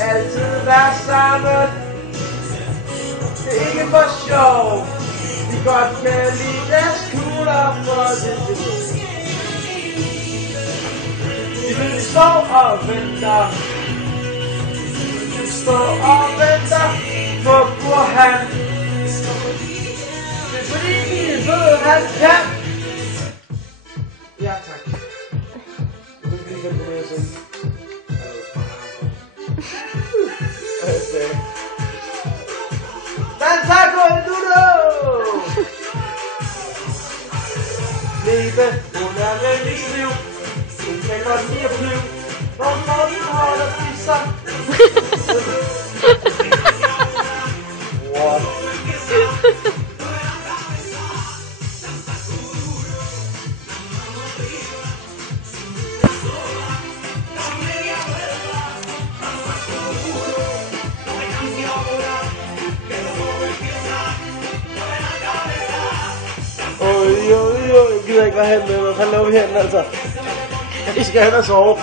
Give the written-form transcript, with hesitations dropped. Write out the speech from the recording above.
altid være sammen. Det er ikke for sjov. Vi godt kan lide deres kugler for det. Vi står og venter. Vi står og venter på Burhan. Det er fordi vi ved, han kan. Ja, tak. Jeg ved ikke, hvad jeg siger. Dantaco el duro! Leve under Rennys liv. Hun kan godt lide at flyve. Hvorfor den holder de sig? What? Jeg gider ikke være hen med mig. Han laver vi hen, altså. I skal hen og sove.